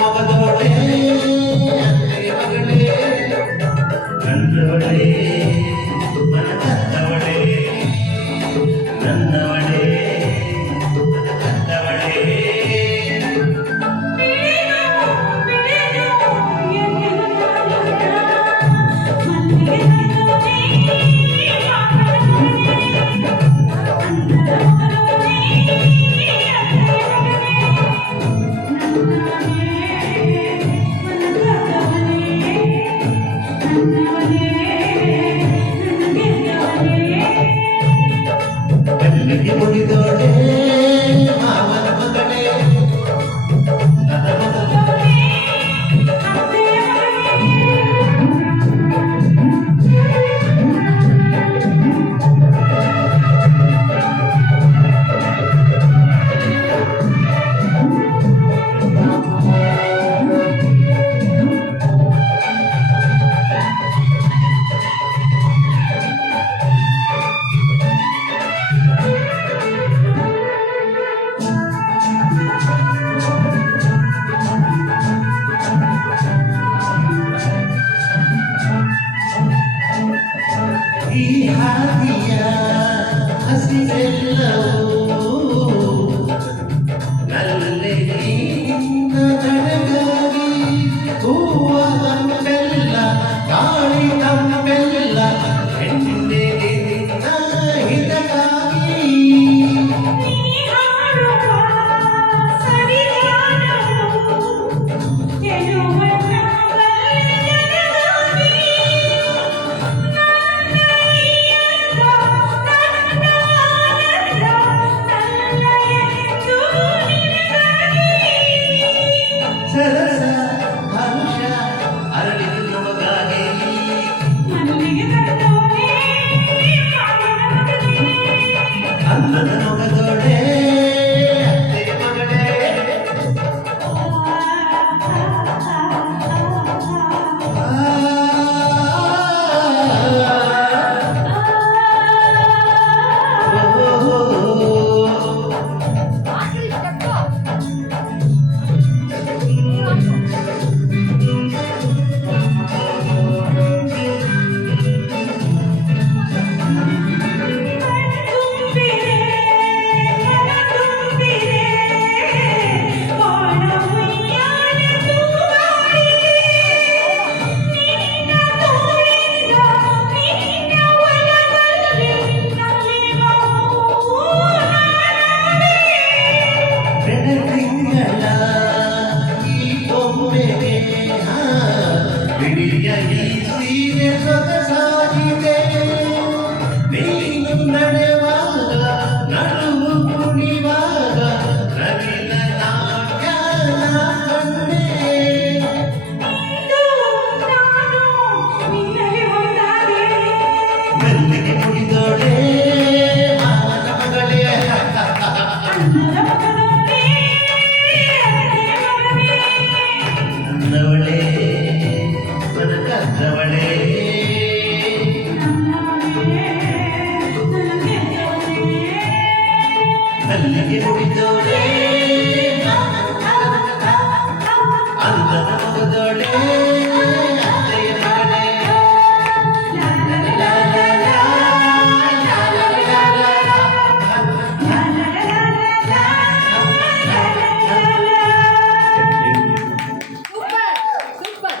ಮಗದೊಡೆ ಅತ್ತೆಯ ಮಗಳೇ ನನ್ನವಳೇ ನನ್ನ ಕತ್ತವಳೇ ನನ್ನವಳೇ ಕಣ್ಣಿಗೆ ಮುಡಿದೋಡೆ ಮಾವನ ಮಗಳೇ ನನ್ನ ಮಗಳೇ ಈ ಹಾದಿಯ ಹಸಿರೆಲ್ಲವೂ ನಲ್ಲೇ ನಿನ್ನ ನನಗಾಗಿ ಹೂವ ತಂಬೆಲ್ಲ ಗಾಳಿ ತಂಬೆಲ್ಲ ಹೆಣ್ಣೆ ನಿನ್ನ ಹಿತಕ್ಕಾಗಿ ಸರಸ ಹರುಷ ಅರಳಿದು ನಮಗಾಗಿ ಅನ್ನದ ನೊಗದೊಡೆ ಅತ್ತೆಯ ಮಗಳೇ ಬಿಡಿಯ ಈ ಸೀರೆ ಸೊಗಸಾಗಿದೆ ನೀನು ನಡೆವಾಗ ನಡುವು ಕುಣಿವಾಗ ರವಿಲ ನಾಟ್ಯ ಕಂಡೆ ಮೆಲ್ಲಿಗೆ ಮುಗಿದೋಡೆ ಮಾವನ ಮಗಳೇ ನನ್ನವಳೇ ನನ್ನ ಕತ್ತವಳೇ ಅಲ್ಲಿಗೆ ಮುಗಿದೋಳೆ ಅಂದದ ಮಗದೋಳೆ ಅತ್ತೆಯ ಮಗಳೇ Super.